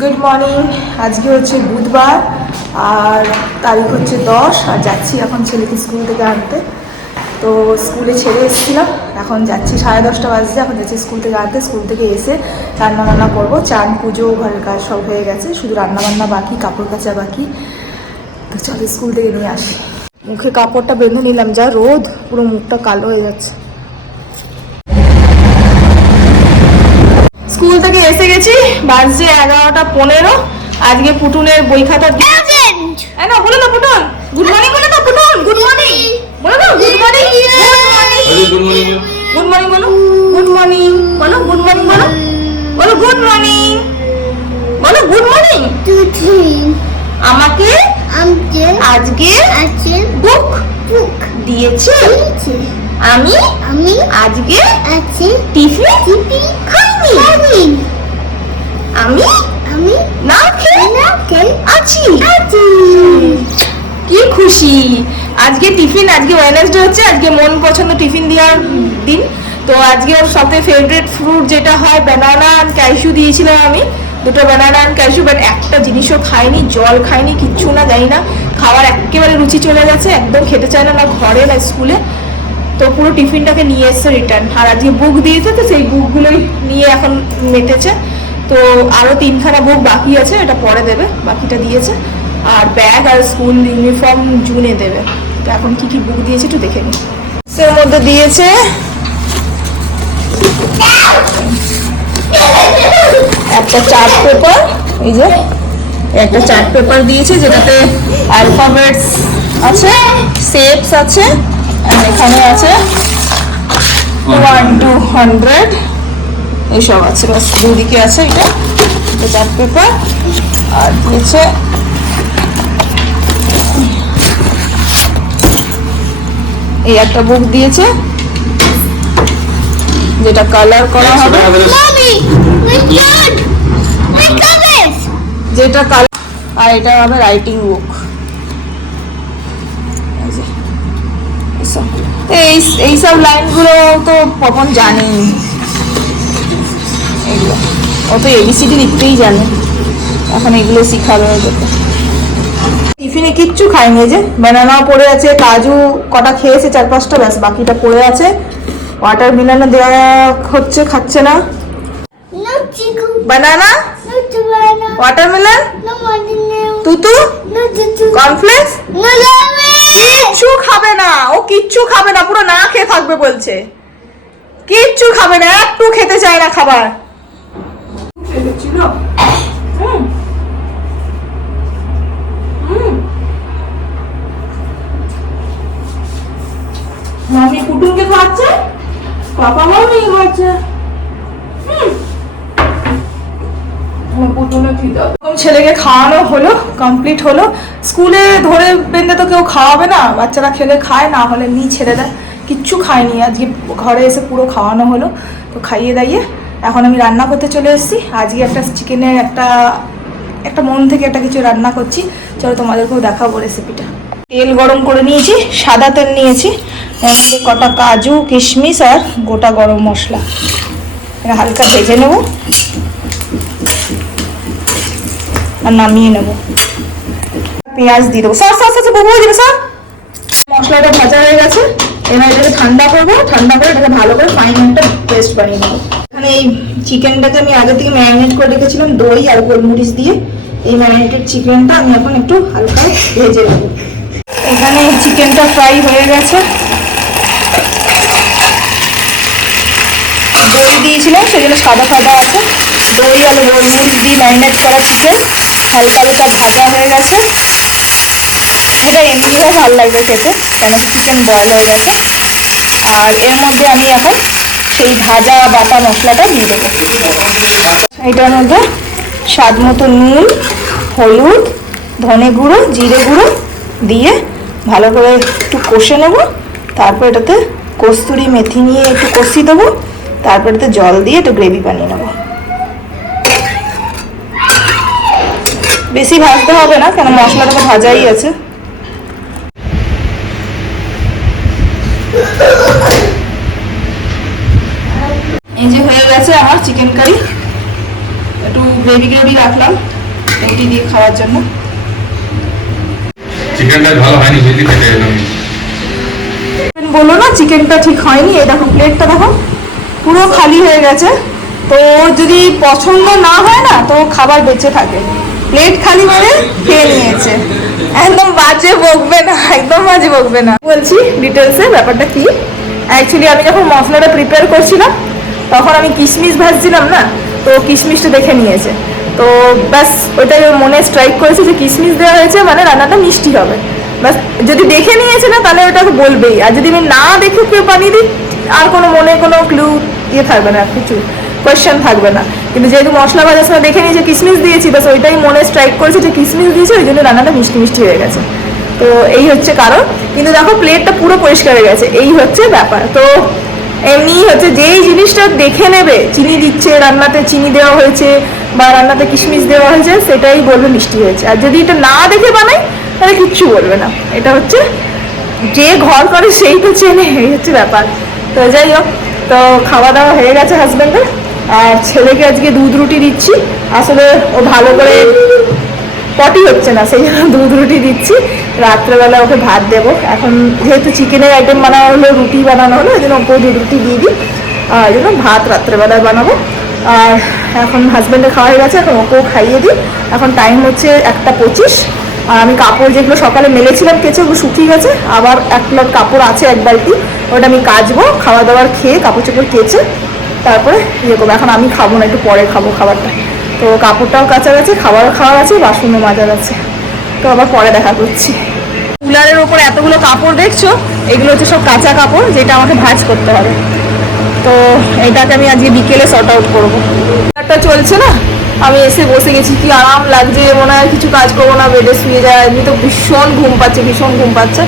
Good morning. আজকে হচ্ছে বুধবার আর তারিখ হচ্ছে 10 আর যাচ্ছি এখন ছেলেকে স্কুল থেকে আনতে। তো স্কুলে ছেড়ে এসেছিলাম, এখন যাচ্ছি 10:30 বাজছে, এখন যাচ্ছি স্কুল থেকে আনতে। স্কুল থেকে এসে রান্নাবান্না করবো, চান পুজো ঘরের কাজ সব হয়ে গেছে, শুধু রান্নাবান্না বাকি, কাপড় কাচা বাকি। তো চলো স্কুল থেকে নিয়ে আসি। মুখে কাপড়টা বেঁধে নিলাম, যা রোদ, পুরো মুখটা কালো হয়ে যাচ্ছে। স্কুল থেকে এসে গেছি, বাজছে 11:15। আজকে পুটুনের বই খাতা না, বলো না পুটুন গুড মর্নিং, বলো না পুটুন গুড মর্নিং, বলো না গুড মর্নিং, গুড মর্নিং বলো, গুড মর্নিং বলো, গুড মর্নিং বলো, বলো গুড মর্নিং, বলো গুড মর্নিং। আমাকে আজকে বুক দিয়েছে, আমি আজকে টিফিন খাইনি, আমি না খেয়ে আছি। কি খুশি আজকে টিফিন, আজকে ওয়েডনেসডে হচ্ছে, আজকে মন পছন্দ টিফিন দেওয়ার দিন। তো আজকে ওর সবথেকে ফেভারিট ফ্রুট যেটা হয় ব্যানানা আর ক্যাশু দিয়েছিলাম আমি, দুটো ব্যানানা আর ক্যাশু। বাট একটা জিনিসও খাইনি, জল খাইনি, কিচ্ছু না, জানি না খাওয়ার একেবারে রুচি চলে গেছে, একদম খেতে চায় না, না ঘরে না স্কুলে। তো পুরো টিফিনটাকে নিয়ে এসছে রিটার্ন। আর আজকে বুক দিয়েছে, তো সেই বুকগুলোই নিয়ে এখন মেতেছে। তো আরও 3খানা বুক বাকি আছে, এটা পরে দেবে, বাকিটা দিয়েছে। আর ব্যাগ আর স্কুল ইউনিফর্ম জুনে দেবে। তো এখন কি কি বুক দিয়েছে একটু দেখে নিই। এর মধ্যে দিয়েছে একটা চার্ট পেপার, এই যে একটা চার্ট পেপার দিয়েছে যেটাতে অ্যালফাবেটস আছে, শেপস আছে, আর এখানে আছে 1 to 100 এইসব আছে, বাস দুদিকে আছে এটা চার্ট পেপার। আর দিয়েছে এই একটা বুক দিয়েছে যেটা কালার করা হবে, যেটা কালার, আর এটা হবে রাইটিং বুক। এইসব লাইনগুলো তো পপন জানে, এগুলো ও তো এবিসিডি লিখতেই জানে, এখন এগুলো শিখাবে ওদেরকে। টিফিনে কিচ্ছু খাইনি, যে ব্যানানাও পড়ে আছে, কাজু কটা খেয়েছে 4-5টা, ব্যাস বাকিটা পড়ে আছে। ওয়াটারমেলনও দেওয়া হচ্ছে, খাচ্ছে না। বানানা, ওয়াটারমেলন, তুতু, কর্নফ্লেক্স, কিচ্ছু খাবে না, ও কিচ্ছু খাবে না, পুরো না খেয়ে থাকবে বলছে, কিচ্ছু খাবে না, একটু খেতে চায় না খাবার। মামি পুটুনকে খাওয়াচ্ছে, পাপা মামি খাচ্ছে। ছেলেকে খাওয়ানো হলো, কমপ্লিট হলো। স্কুলে ধরে বেঁধে তো কেউ খাওয়াবে না, বাচ্চারা খেলে খায়, না হলে নিয়ে ছেড়ে দেয়। কিচ্ছু খায়নি, আজকে ঘরে এসে পুরো খাওয়ানো হলো। তো খাইয়ে দাইয়ে এখন আমি রান্না করতে চলে এসেছি। আজকে একটা চিকেনের একটা মন থেকে একটা কিছু রান্না করছি, চলো তোমাদেরকেও দেখাবো রেসিপিটা। তেল গরম করে নিয়েছি, সাদা তেল নিয়েছি, এর মধ্যে কটা কাজু কিশমিশ আর গোটা গরম মশলা, এটা হালকা ভেজে নেব আর নামিয়ে নেব। পেঁয়াজ দিয়ে দেবো, সস বাবু হয়ে যাবে সব। মশলাটা ভাজা হয়ে গেছে, এবার এটাকে ঠান্ডা করবো, ঠান্ডা করে এটাকে ভালো করে ফাইন একটা পেস্ট বানিয়ে নেবো। এখানে এই চিকেনটাকে আমি আগে থেকে ম্যারিনেট করে রেখেছিলাম দই আর গোলমরিচ দিয়ে। এই ম্যারিনেটেড চিকেনটা আমি এখন একটু হালকা ভেজে নেবো। এখানে চিকেনটা ফ্রাই হয়ে গেছে, দই দিয়েছিলাম সেজন্য সাদা সাদা আছে। দই আর গোলমরিচ দিয়ে ম্যারিনেট করা চিকেন হালকা হালকা ভাজা হয়ে গেছে। এটা এমনিও ভালো লাগবে খেতে, কেন কি চিকেন বয়েল হয়ে গেছে। আর এর মধ্যে আমি এখন সেই ভাজা বাটা মশলাটা দিয়ে দেবো। এটার মধ্যে স্বাদ মতো নুন, হলুদ, ধনে গুঁড়ো, জিরে গুঁড়ো দিয়ে ভালো করে একটু কষে নেবো। তারপর এটাতে কস্তুরি মেথি নিয়ে একটু কষিয়ে দেবো, তারপর এটাতে জল দিয়ে একটু গ্রেভি বানিয়ে নেবো। বেশি ভাজতে হবে না, কেন মশলাটা তো ভাজাই আছে। এই যে হয়ে গেছে আমার চিকেন কারি, একটু গ্রেভি গ্রেভি রাখলাম রুটি দিয়ে খাওয়ার জন্য। চিকেনটা ভালো হয়নি বুঝলি, খেতে একদম বলো না চিকেনটা ঠিক হয়নি। এই দেখো প্লেটটা দেখো পুরো খালি হয়ে গেছে। তো যদি পছন্দ না হয় না তো খাবার বেঁচে থাকে, প্লেট খালি করে খেয়ে নিয়েছে। একদম বাজে বকবে না, একদম বাজে বকবে না। বলছি ডিটেলসে ব্যাপারটা কি। অ্যাকচুয়ালি আমি যখন মশলাটা প্রিপেয়ার করছিলাম তখন আমি কিশমিশ ভাজছিলাম না, তো কিশমিশটা দেখে নিয়েছে। তো ব্যাস ওইটাই মনে স্ট্রাইক করেছে যে কিশমিশ দেওয়া হয়েছে মানে রান্নাটা মিষ্টি হবে। ব্যাস যদি দেখে নিয়েছে না তাহলে ওটাকে বলবেই, আর যদি আমি না দেখে কেউ বানিয়ে দিই আর কোনো মনে কোনো ক্লু থাকবে না, কিছু কোয়েশ্চেন থাকবে না। কিন্তু যেহেতু মশলা ভাজার সময় দেখে নিয়েছে কিশমিশ দিয়েছি, ব্যাস ওইটাই মনে স্ট্রাইক করেছে যে কিশমিশ দিয়েছে, ওই জন্য রান্নাটা মিষ্টি মিষ্টি হয়ে গেছে। তো এই হচ্ছে কারণ। কিন্তু দেখো প্লেটটা পুরো পরিষ্কার হয়ে গেছে, এই হচ্ছে ব্যাপার। তো এমনি হচ্ছে যেই জিনিসটা দেখে নেবে চিনি দিচ্ছে, রান্নাতে চিনি দেওয়া হয়েছে বা রান্নাতে কিশমিশ দেওয়া হয়েছে, সেটাই বলবে মিষ্টি হয়েছে। আর যদি এটা না দেখে বানাই তাহলে কিচ্ছু বলবে না। এটা হচ্ছে যে ঘর করে সেই তো চেনে, এই হচ্ছে ব্যাপার। তো যাই হোক, তো খাওয়া দাওয়া হয়ে গেছে হাজব্যান্ডের। আর ছেলেকে আজকে দুধ রুটি দিচ্ছি, আসলে ও ভালো করে পটি হচ্ছে না সেই জন্য দুধ রুটি দিচ্ছি। রাত্রেবেলা ওকে ভাত দেবো। এখন যেহেতু চিকেনের আইটেম বানানো হলো, রুটি বানানো হলো, ওই জন্য ওকেও দুধ রুটি দিয়ে দিই। আর এই জন্য ভাত রাত্রেবেলায় বানাবো। আর এখন হাজব্যান্ডের খাওয়া হয়ে গেছে, এখন ওকেও খাইয়ে দিই। এখন টাইম হচ্ছে 1:25। আর আমি কাপড় যেগুলো সকালে মেলেছিলাম কেচে ওগুলো শুকিয়ে গেছে, আবার 1 লট কাপড় আছে 1 বালতি, ওটা আমি কাচবো। খাওয়া দাওয়ার খেয়ে কাপড় চোপড় কেচে তারপরে ইয়ে করবো। এখন আমি খাবো না, একটু পরে খাবো খাবারটা। তো কাপড়টাও কাচা গেছে, খাবারও খাওয়া গেছে, বাসনও মাজা গেছে। তো আবার পরে দেখা করছি। কুলারের ওপরে এতগুলো কাপড় দেখছো, এগুলো হচ্ছে সব কাঁচা কাপড়, যেটা আমাকে ভাঁজ করতে হবে। তো এইটাকে আমি আজকে বিকেলে সর্ট আউট করবো। একটা চলছে না, আমি এসে বসে গেছি, কি আরাম লাগছে, মনে হয় কিছু কাজ করবো না, বেডে শুয়ে যায়। এমনি তো ভীষণ ঘুম পাচ্ছে, ভীষণ ঘুম পাচ্ছে।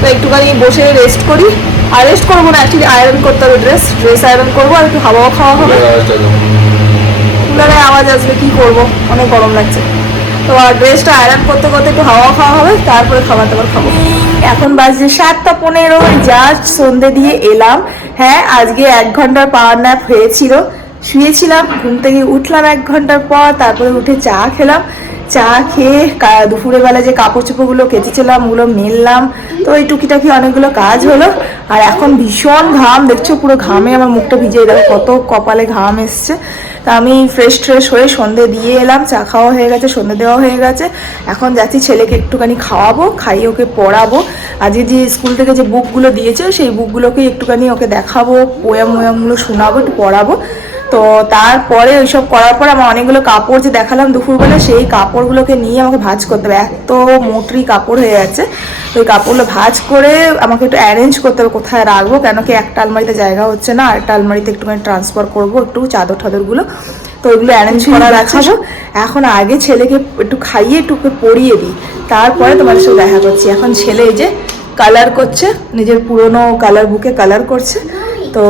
তো একটুখানি বসে রেস্ট করি। আর রেস্ট করবো না, অ্যাকচুয়ালি আয়রন করতে হবে, ড্রেস আয়রন করবো, আর একটু হাওয়াও খাওয়া হবে। কুলারে আওয়াজ আসবে, কি করবো, অনেক গরম লাগছে। তো আর ড্রেসটা আয়রন করতে করতে একটু হাওয়া খাওয়া হবে, তারপরে খাবার দাবার খাবো। এখন বাজে 7:15, জাস্ট সন্ধে দিয়ে এলাম। হ্যাঁ, আজকে 1 ঘন্টার পাওয়ার ন্যাপ হয়েছিল। শুয়েছিলাম, ঘুম থেকে উঠলাম 1 ঘন্টার পর, তারপরে উঠে চা খেলাম। চা খেয়ে দুপুরের বেলা যে কাপড় চোপড়গুলো কেচেছিলাম ওগুলো মেললাম। তো এই টুকিটাকি অনেকগুলো কাজ হলো। আর এখন ভীষণ ঘাম, দেখছো পুরো ঘামে আমার মুখটা ভিজে, দেখো কত কপালে ঘাম এসছে। তা আমি ফ্রেশ হয়ে সন্ধে দিয়ে এলাম, চা খাওয়া হয়ে গেছে, সন্ধে দেওয়া হয়ে গেছে। এখন যাচ্ছি ছেলেকে একটুখানি খাওয়াবো, খাইয়ে ওকে পড়াবো। আজকে যে স্কুল থেকে যে বুকগুলো দিয়েছে সেই বুকগুলোকে একটুখানি ওকে দেখাবো, পোয়ামগুলো শোনাবো, একটু পড়াবো। তো তারপরে ওইসব করার পর আমার অনেকগুলো কাপড় যে দেখালাম দুপুরবেলা, সেই কাপড়গুলোকে নিয়ে আমাকে ভাঁজ করতে হবে। এত মোটরি কাপড় হয়ে যাচ্ছে, তো ওই কাপড়গুলো ভাঁজ করে আমাকে একটু অ্যারেঞ্জ করতে হবে কোথায় রাখবো, কেন কি একটা আলমারিতে জায়গা হচ্ছে না, আরেকটা আলমারিতে একটুখানি ট্রান্সফার করবো একটু চাদর ঠাদরগুলো। তো ওইগুলো অ্যারেঞ্জ করা রাখাবো। এখন আগে ছেলেকে একটু খাইয়ে একটু পরিয়ে দিই, তারপরে তোমাদের সাথে দেখা করছি। এখন ছেলে এই যে কালার করছে, নিজের পুরোনো কালার বুকে কালার করছে। তো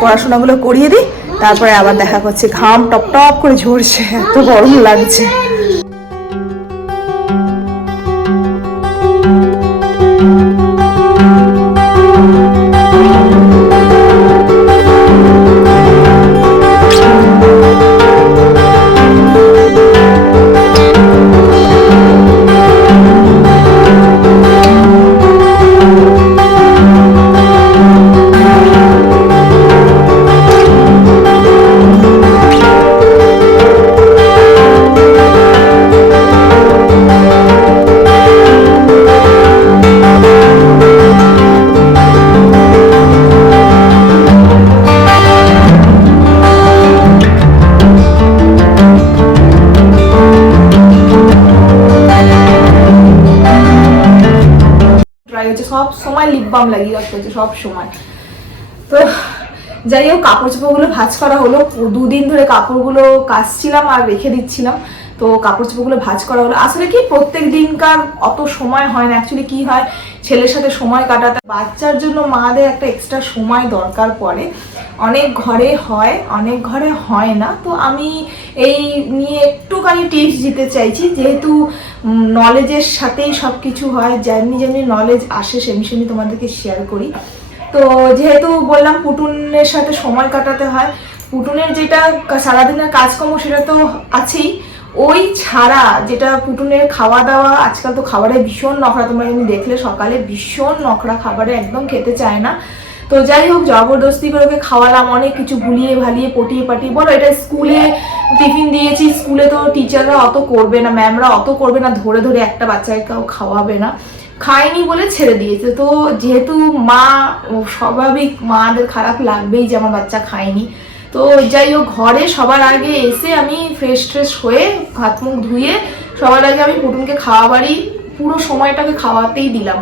পড়াশোনাগুলো করিয়ে দিই, তারপরে আবার দেখা করছে। ঘাম টপ টপ করে ঝরছে, এত গরম লাগছে। সব সময় লিপ বাম লাগিয়ে রাখতে হচ্ছে সব সময়। তো যাই হোক, কাপড় চোপড়গুলো ভাঁজ করা হলো। 2 দিন ধরে কাপড়গুলো কাচছিলাম আর রেখে দিচ্ছিলাম, তো কাপড় চোপড়গুলো ভাঁজ করা হলো। আসলে কি প্রত্যেক দিনকার অত সময় হয় না। অ্যাকচুয়ালি কি হয়, ছেলের সাথে সময় কাটাতে, বাচ্চার জন্য মাদের একটা এক্সট্রা সময় দরকার পড়ে। অনেক ঘরে হয়, অনেক ঘরে হয় না। তো আমি এই নিয়ে একটুখানি টিপস দিতে চাইছি, যেহেতু নলেজের সাথেই সব কিছু হয়, যেমনি যেমনি নলেজ আসে সেমনি তোমাদেরকে শেয়ার করি। তো যেহেতু বললাম পুটুনের সাথে সময় কাটাতে হয়, পুটুনের যেটা সারাদিনের কাজকর্ম সেটা তো আছেই, ওই ছাড়া যেটা পুটুনের খাওয়া দাওয়া, আজকাল তো খাবারে ভীষণ নখরা, তোমরা আমি দেখলে সকালে ভীষণ নখরা, খাবারে একদম খেতে চায় না। তো যাই হোক জবরদস্তি করে ওকে খাওয়ালাম, অনেক কিছু ভুলিয়ে ভালিয়ে পটিয়ে পাটিয়ে। বলো এটা স্কুলে টিফিন দিয়েছি, স্কুলে তো টিচাররা অত করবে না, ম্যামরা অত করবে না, ধরে ধরে একটা বাচ্চাকে কেউ খাওয়াবে না, খায়নি বলে ছেড়ে দিয়েছে। তো যেহেতু মা, স্বাভাবিক মাদের খারাপ লাগবেই যে আমার বাচ্চা খায়নি। তো যাই হোক ঘরে সবার আগে এসে আমি ফ্রেশ হয়ে হাত মুখ ধুয়ে সবার আগে আমি পুটুনকে খাওয়াবারই পুরো সময়টাকে খাওয়াতেই দিলাম।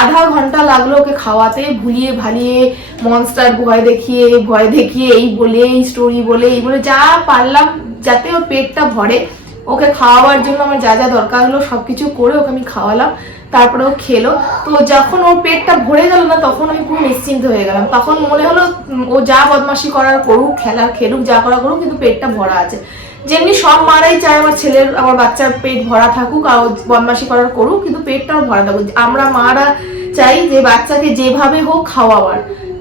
আধা ঘন্টা লাগলো ওকে খাওয়াতে, ভুলিয়ে ভালিয়ে মনস্টার ভয় দেখিয়ে এই বলে, এই স্টোরি বলে, এই বলে যা পারলাম যাতে ওর পেটটা ভরে। ওকে খাওয়াবার জন্য আমার যা যা দরকার হলো সবকিছু করে ওকে আমি খাওয়ালাম, তারপরে ও খেলো। তো যখন ওর পেটটা ভরে গেল না, তখন আমি পুরো নিশ্চিন্ত হয়ে গেলাম। তখন মনে হলো ও যা বদমাশি করার করুক, খেলুক, যা করা করুক, কিন্তু পেটটা ভরা আছে। যেমনি সব মারাই চায় আমার বাচ্চার পেট ভরা থাকুক, আর বদমাশি করার করুক, কিন্তু পেটটাও ভরা থাকুক। আমরা মারা চাই যে বাচ্চাকে যেভাবে হোক খাওয়াবার,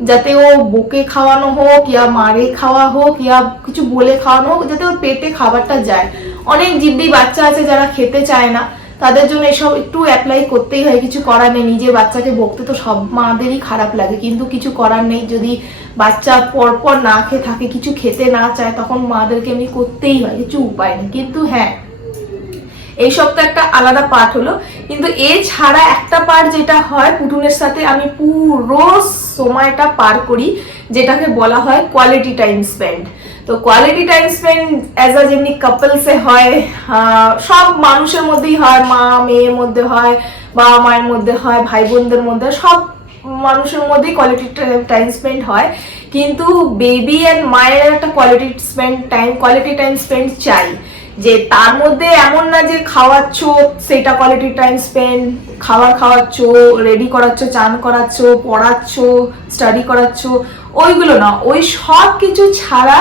যাতে ও বকে খাওয়ানো হোক, ইয়া মারে খাওয়া হোক, ইয়া কিছু বলে খাওয়ানো হোক, যাতে ওর পেটে খাবারটা যায়। অনেক জিদ্দি বাচ্চা আছে যারা খেতে চায় না, তাদের জন্য এসব একটু অ্যাপ্লাই করতেই হয়, কিছু করার নেই। নিজের বাচ্চাকে বকতে তো সব মাদেরই খারাপ লাগে, কিন্তু কিছু করার নেই। যদি বাচ্চা পরপর না খেয়ে থাকে, কিছু খেতে না চায়, তখন মাদেরকে এমনি করতেই হয়, কিছু উপায় নেই। কিন্তু হ্যাঁ, এইসব তো একটা আলাদা পার্ট হলো, কিন্তু এছাড়া একটা পার্ট যেটা হয় পুটুনের সাথে আমি পুরো সময়টা পার করি, যেটাকে বলা হয় কোয়ালিটি টাইম স্পেন্ড। তো quality time spend as a যেমনি কাপলসে হয়, সব মানুষের মধ্যেই হয়, মা মেয়ের মধ্যে হয়, বাবা মায়ের মধ্যে হয়, ভাই বোনদের মধ্যে, সব মানুষের মধ্যেই কোয়ালিটি টাইম স্পেন্ড হয়। কিন্তু বেবি অ্যান্ড মায়ের একটা কোয়ালিটি টাইম স্পেন্ড চাই। যে তার মধ্যে এমন না যে খাওয়াচ্ছ সেটা কোয়ালিটি টাইম স্পেন্ড, খাওয়াচ্ছ, রেডি করাচ্ছ, চান করাচ্ছ, পড়াচ্ছ, স্টাডি করাচ্ছ, ওইগুলো না। ওই সব কিছু ছাড়া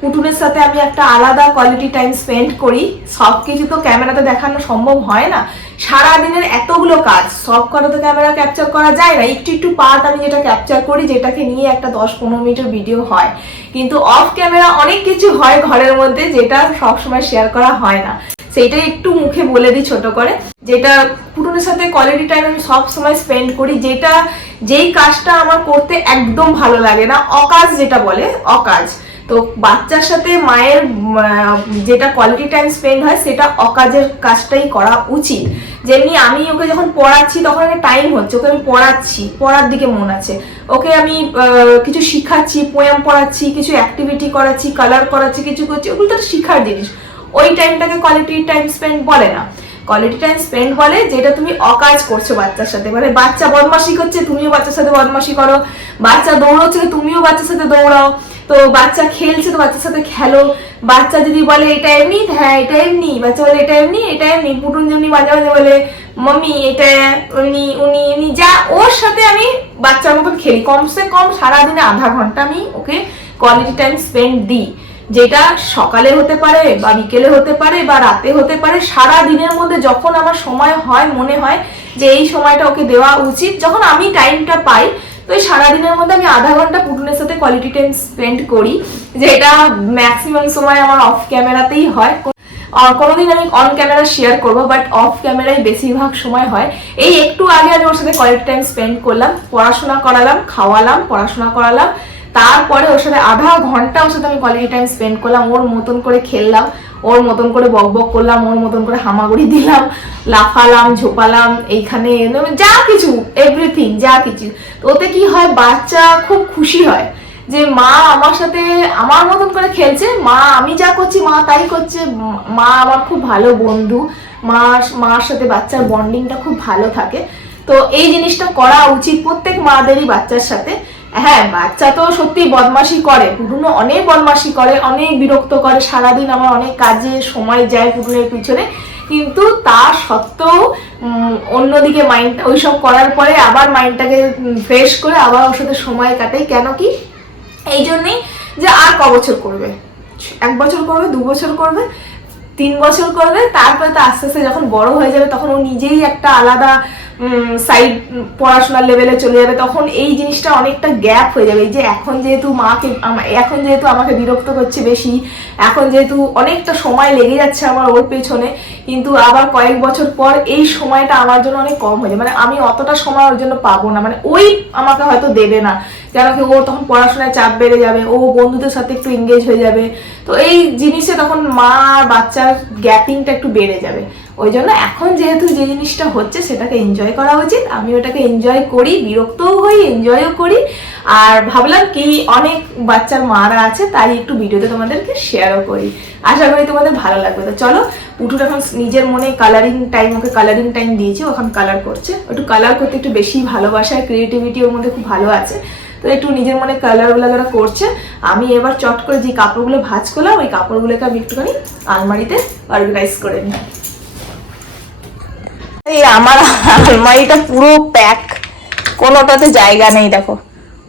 পুটুনের সাথে আমি একটা আলাদা কোয়ালিটি টাইম স্পেন্ড করি। সব কিছু তো ক্যামেরাতে দেখানো সম্ভব হয় না, সারাদিনের এতগুলো কাজ সব কটা তো ক্যামেরা ক্যাপচার করা যায় না। একটু একটু পার্ট আমি যেটা ক্যাপচার করি, যেটাকে নিয়ে একটা 10-15 মিনিটের ভিডিও হয়। কিন্তু অফ ক্যামেরা অনেক কিছু হয় ঘরের মধ্যে, যেটা সবসময় শেয়ার করা হয় না। সেইটাই একটু মুখে বলে দিই ছোট করে, যেটা পুটুনের সাথে কোয়ালিটি টাইম আমি সব সময় স্পেন্ড করি, যেই কাজটা আমার করতে একদম ভালো লাগে না, অকাজ যেটা বলে, অকাজ। তো বাচ্চার সাথে মায়ের যেটা কোয়ালিটি টাইম স্পেন্ড হয়, সেটা অকাজের কাজটাই করা উচিত। যেমনি আমি ওকে যখন পড়াচ্ছি, তখন একটা টাইম হচ্ছে, ওকে আমি পড়াচ্ছি, পড়ার দিকে মন আছে, ওকে আমি কিছু শিখাচ্ছি, পোয়েম পড়াচ্ছি, কিছু অ্যাক্টিভিটি করাচ্ছি, কালার করাচ্ছি, কিছু করছি, ওগুলো তো শিখার জিনিস। ওই টাইমটাকে কোয়ালিটি টাইম স্পেন্ড বলে না। কোয়ালিটি টাইম স্পেন্ড বলে যেটা তুমি অকাজ করছো বাচ্চার সাথে, মানে বাচ্চা বদমাশি করছে, তুমিও বাচ্চার সাথে বদমাশি করো, বাচ্চা দৌড়চ্ছে, তুমিও বাচ্চার সাথে দৌড়াও, তো বাচ্চা খেলছে তো বাচ্চার সাথে খেলো। বাচ্চা যদি বলে এটা এমনি, হ্যাঁ এটা এমনি, বাচ্চা বলে এটা এমনি, এটা এমনি। পুটুন যেমনি মাঝে মাঝে বলে মাম্মি এটা উনি উনি উনি, যা ওর সাথে আমি বাচ্চার মতন খেলি। কমসে কম সারাদিনে আধা ঘন্টা আমি ওকে কোয়ালিটি টাইম স্পেন্ড দিই, যেটা সকালে হতে পারে বা বিকেলে হতে পারে বা রাতে হতে পারে। সারা দিনের মধ্যে যখন আমার সময় হয়, মনে হয় যে এই সময়টা ওকে দেওয়া উচিত, যখন আমি টাইমটা পাই, তো এই সারাদিনের মধ্যে আমি আধা ঘন্টা পুটুনের সাথে কোয়ালিটি টাইম স্পেন্ড করি, যেটা ম্যাক্সিমাম সময় আমার অফ ক্যামেরাতেই হয়। কোনোদিন আমি অন ক্যামেরা শেয়ার করবো, বাট অফ ক্যামেরাই বেশিরভাগ সময় হয়। এই একটু আগে আমি ওর সাথে কোয়ালিটি টাইম স্পেন্ড করলাম, পড়াশোনা করালাম, খাওয়ালাম, পড়াশোনা করালাম, তারপরে ওর সাথে আধা ঘন্টা ওর সাথে আমি কোয়ালিটি টাইম স্পেন্ড করলাম। ওর মতন করে খেললাম, ওর মতন করে বক করলাম, ওর মতন করে হামাগুড়ি দিলাম, লাফালাম, ঝোপালাম, এইখানে যা কিছু, এভরিথিং যা কিছু। তো ওতে কি হয়, বাচ্চা খুব খুশি হয় যে মা আমার সাথে আমার মতন করে খেলছে, মা আমি যা করছি মা তাই করছে, মা আমার খুব ভালো বন্ধু, মার সাথে বাচ্চার বন্ডিংটা খুব ভালো থাকে। তো এই জিনিসটা করা উচিত প্রত্যেক মাদেরই বাচ্চার সাথে। হ্যাঁ, বাচ্চা তো সত্যি বদমাশি করে, পুটুনও অনেক বদমাশি করে, অনেক বিরক্ত করে, সারাদিন আমার অনেক কাজে সময় যায় পুটুনের পিছনে, কিন্তু তা সত্ত্বেও অন্যদিকে মাইন্ড ওইসব করার পরে আবার মাইন্ডটাকে ফ্রেশ করে আবার ওর সাথে সময় কাটাই। কেন কি, এই জন্যেই যে আর ক বছর করবে, 1 বছর করবে, 2 বছর করবে, 3 বছর করবে, তারপরে তো আস্তে আস্তে যখন বড় হয়ে যাবে তখন ও নিজেই একটা আলাদা সাইড পড়াশোনার লেভেলে চলে যাবে, তখন এই জিনিসটা অনেকটা গ্যাপ হয়ে যাবে। এই যে এখন যেহেতু এখন যেহেতু আমাকে বিরক্ত করছে বেশি, এখন যেহেতু অনেকটা সময় লেগে যাচ্ছে আমার ওর পেছনে, কিন্তু আবার কয়েক বছর পর এই সময়টা আমার জন্য অনেক কম হয়ে যাবে, মানে আমি অতটা সময় ওর জন্য পাবো না, মানে ওই আমাকে হয়তো দেবে না, কেন কি ও তখন পড়াশোনায় চাপ বেড়ে যাবে, ও বন্ধুদের সাথে একটু এঙ্গেজ হয়ে যাবে, তো এই জিনিসে তখন মা আর বাচ্চার গ্যাপিংটা একটু বেড়ে যাবে। ওই জন্য এখন যেহেতু যে জিনিসটা হচ্ছে সেটাকে এনজয় করা উচিত, আমি ওটাকে এনজয় করি, বিরক্তও হই, এনজয়ও করি। আর ভাবলাম কি অনেক বাচ্চার মারা আছে, তাই একটু ভিডিওতে তোমাদেরকে শেয়ারও করি, আশা করি তোমাদের ভালো লাগবে। তো চলো, পুটুর এখন নিজের মনে ওকে কালারিং টাইম দিয়েছি, ওখানে কালার করছে, একটু কালার করতে একটু বেশি ভালোবাসা, ক্রিয়েটিভিটি ওর মধ্যে খুব ভালো আছে, তো একটু নিজের মনে কালারগুলো করছে। আমি এবার চট করে যে কাপড়গুলো ভাঁজ করলাম ওই কাপড়গুলোকে আমি একটুখানি আলমারিতে অর্গানাইজ করে নিই। এই আমার আলমারিটা পুরো প্যাক, কোনোটাতে জায়গা নেই, দেখো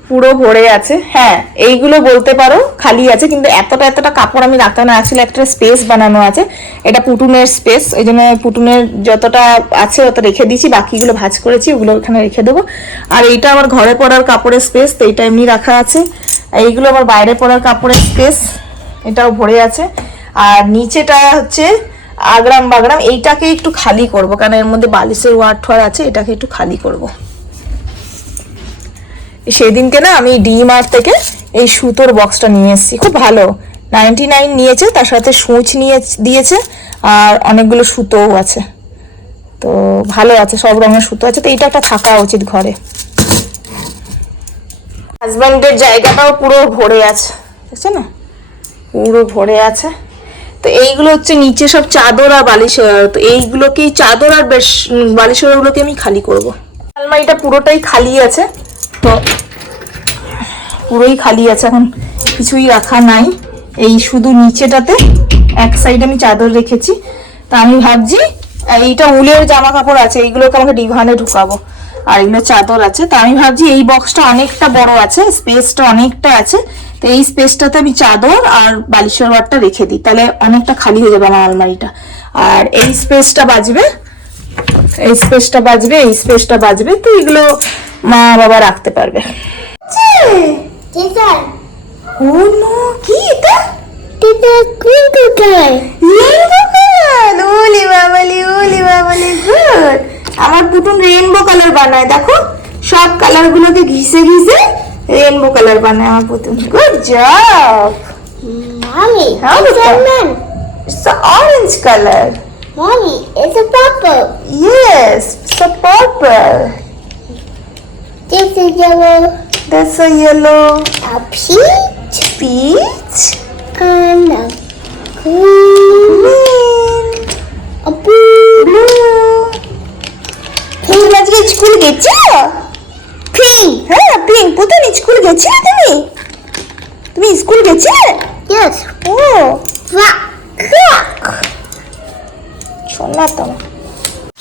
পুরো ভরে আছে। হ্যাঁ, এইগুলো বলতে পারো খালি আছে, কিন্তু এতটা কাপড় আমি রাখতে না, আসলে একটা স্পেস বানানো আছে, এটা পুটুনের স্পেস, ওই জন্য পুটুনের যতটা আছে তত রেখে দিয়েছি, বাকিগুলো ভাঁজ করেছি, ওগুলো ওখানে রেখে দেবো। আর এইটা আমার ঘরে পরার কাপড়ের স্পেস, তো এইটা এমনি রাখা আছে। এইগুলো আমার বাইরে পরার কাপড়ের স্পেস, এটাও ভরে আছে। আর নিচেটা হচ্ছে আগ্রাম বাগ্রাম, এইটাকে একটু খালি করব, কারণ এর মধ্যে বালিশের ওয়ার আছে, এটাকে একটু খালি করব। সেদিনকে না আমি ডি-মার্ট থেকে এই সুতোর বক্সটা নিয়ে এসেছি, খুব ভালো, 99 নিয়েছে, তার সাথে সূচ নিয়ে দিয়েছে আর অনেকগুলো সুতোও আছে, তো ভালো আছে, সব রঙের সুতো আছে, তো এইটা একটা থাকা উচিত ঘরে। হাজব্যান্ডের জায়গাটাও পুরো ভরে আছে, দেখছো না, পুরো ভরে আছে। তো এইগুলো হচ্ছে নিচে সব চাদর আর বালিশের, তো এইগুলোকে চাদর আর বেশ বালিশেরগুলোকে আমি খালি করব। আলমারিটা পুরোটাই খালি আছে, তো পুরোই খালি আছে, এখন কিছুই রাখা নাই। এই শুধু নিচেটাতে এক সাইডে আমি চাদর রেখেছি, তা আমি ভাবছি এইটা উলের জামা কাপড় আছে, এইগুলোকে আমাকে ডিভানে ঢুকাবো, আর এগুলো চাদর আছে, তা আমি ভাবছি এই বক্সটা অনেকটা বড় আছে, স্পেসটা অনেকটা আছে, তো এই স্পেসটাতে আমি চাদর আর বালিশের ওয়ারটা রেখে দিই, তাহলে অনেকটা খালি হয়ে যাবে আমার আলমারিটা। আর এই স্পেসটা বাজবে, এই স্পেসটা বাজবে, এই স্পেসটা বাজবে, তো এগুলো মা বাবা রাখতে পারবে। ও নো, কি এটা? আমার পুতুল রেইনবো কালার বানায়, দেখো সব কালার গুলোকে ঘিসে ঘিসে রেইনবো কালার বানায় আমার পুতুল। Good job Mommy, How it's is a that? man. It's the orange color. Mommy, it's a purple. Yes, it's a purple. This is yellow. That's a yellow. A peach Peach. and a green. Green. A blue. Blue. তুমি আজকে school গেছো? Pink. হ্যাঁ, pink. পুতুল school গেছিলে তুমি? তুমি school গেছিলে? Yes. ও, Rock. শোনা তো।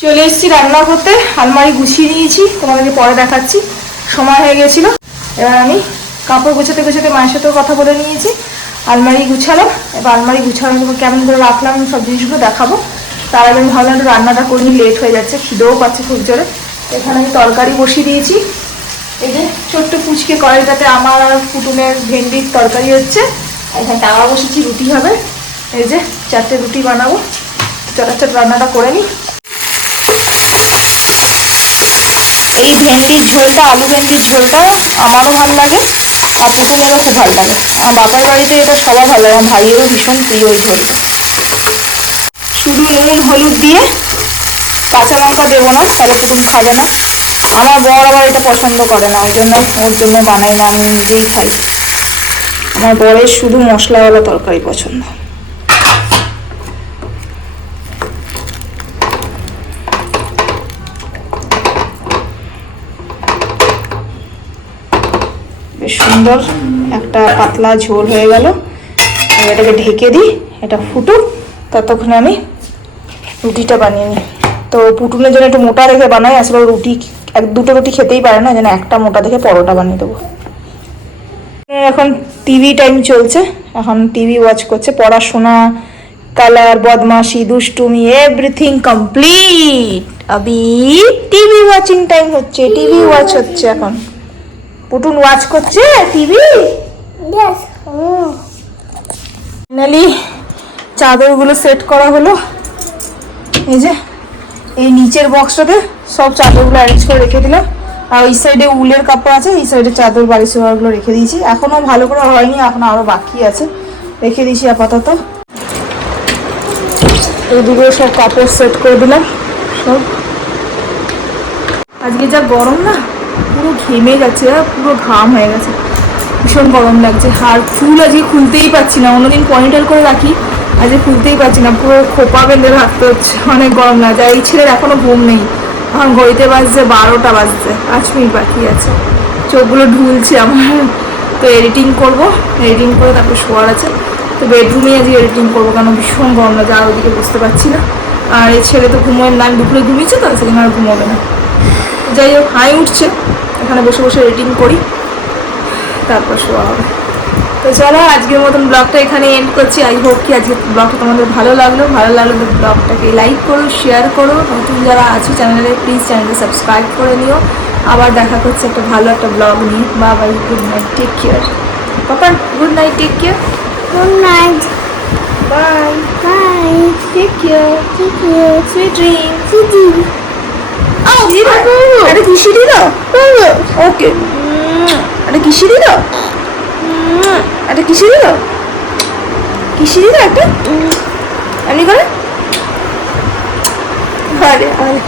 চলে এসেছি রান্না করতে, আলমারি গুছিয়ে নিয়েছি, তোমাদেরকে পরে দেখাচ্ছি, সময় হয়ে গেছিল। এবার আমি কাপড় গুছাতে গুছাতে মায়ের সাথেও কথা বলে নিয়েছি, আলমারি গুছালাম, এবার আলমারি গুছানো কেমন করে রাখলাম সব জিনিসগুলো দেখাবো। তার আগে আমি ভাবলাম একটু রান্নাটা করি, লেট হয়ে যাচ্ছে, খিদেও পাচ্ছে খুব জোরে। এখানে আমি তরকারি বসিয়ে দিয়েছি, এই যে ছোট্ট পুচকে কড়াইটাতে আমার আর কুটুমের ভেন্ডির তরকারি হচ্ছে, এখানে তাওয়া বসেছি, রুটি হবে, এই যে 4টে রুটি বানাবো, চটাচট রান্নাটা করে নিই। এই ভেন্ডির ঝোলটা, আলু ভেন্ডির ঝোলটা আমারও ভালো লাগে আর পুতুলেরও খুব ভালো লাগে, আমার বাবার বাড়িতে এটা সবার ভালো লাগে, আমার ভাইয়েরও ভীষণ প্রিয় এই ঝোলটা। শুধু নুন হলুদ দিয়ে, কাঁচা লঙ্কা দেবো না, তাহলে পুতুল খাবে না, আমার বর আবার এটা পছন্দ করে না, ওই জন্য ওর জন্য বানাই না, আমি নিজেই খাই। আমার বরের শুধু মশলাওয়ালা তরকারি পছন্দ। বেশ সুন্দর একটা পাতলা ঝোল হয়ে গেল, এটাকে ঢেকে দিই, এটা ফুটুক, ততক্ষণে আমি রুটিটা বানিয়ে নিই। তো পুটুনের জন্য একটু মোটা রেখে বানাই, আসলে রুটি দুটো রুটি খেতেই পারে না, যেন একটা মোটা দেখে পরোটা বানিয়ে দেবো। এখন টিভি টাইম চলছে, এখন টিভি ওয়াচ করছে, পড়াশোনা কালার, বদমাশি, দুষ্টুমি, এভরিথিং কমপ্লিট। अभी টিভি ওয়াচিং টাইম হচ্ছে, টিভি ওয়াচ হচ্ছে এখন। পুটুন ওয়াচ করছে টিভি। Yes. ফাইনালি চাদরগুলো সেট করা হলো। এই যে এই নিচের বক্সটাতে সব চাদরগুলো অ্যারেঞ্জ করে রেখে দিলাম। আর ওই সাইডে উলের কাপড় আছে, এই সাইডে চাদর বাড়ি সোয়ারগুলো রেখে দিয়েছি। এখনো ভালো করে হয়নি, এখনো আরো বাকি আছে, রেখে দিয়েছি আপাতত। এইদিকে সব কাপড় সেট করে দিলাম সব। আজকে যা গরম না, পুরো ঘেমে গেছে, পুরো ঘাম হয়ে গেছে, ভীষণ গরম লাগছে। আর চুল আজকে খুলতেই পারছি না, অন্যদিন পয়েন্টাল করে রাখি, আজকে খুলতেই পারছি না, পুরো খোপা বেঁধে রাখতে হচ্ছে, অনেক গরম লাগছে। আর এই ছেলের এখনো ঘুম নেই, এখন ঘড়িতে বাজছে 12টা বাজছে, 5 মিনিট বাকি আছে, চোখগুলো ঢুলছে আমার। তো এডিটিং করব, এডিটিং করে তারপর শোয়ার আছে। তো বেডরুমে আজকে এডিটিং করবো, কারণ ভীষণ গরম লাগছে, আর ওদিকে বুঝতে পারছি না। আর এই ছেলে তো ঘুমোয় না, দুপুরে ঘুমিয়েছে তো, সেখানে আর ঘুমোবে না। যাই হোক, হাই উঠছে, এখানে বসে বসে এডিটিং করি, তারপর শোয়া হবে। তো চলো আজকের মতন ব্লগটা এখানে এন্ড করছি। আই হোপ কি আজকে ব্লগটা তোমাদের ভালো লাগলো তো ব্লগটাকে লাইক করো, শেয়ার করো। নতুন যারা আছো চ্যানেলে প্লিজ চ্যানেলটা সাবস্ক্রাইব করে নিও। আবার দেখা করছে একটা ভালো একটা ব্লগ নিয়ে। Bye, good night, take care. পাপা good night, take care. Good night. Bye, Bye. Take care, Take care. Sweet dream. Kitty. আরে কিসি দিল? ওকে, আরে কিসি দিল? একটা কিসি দিল? কিসি দিল একটা? এমনি করে? আরে আরে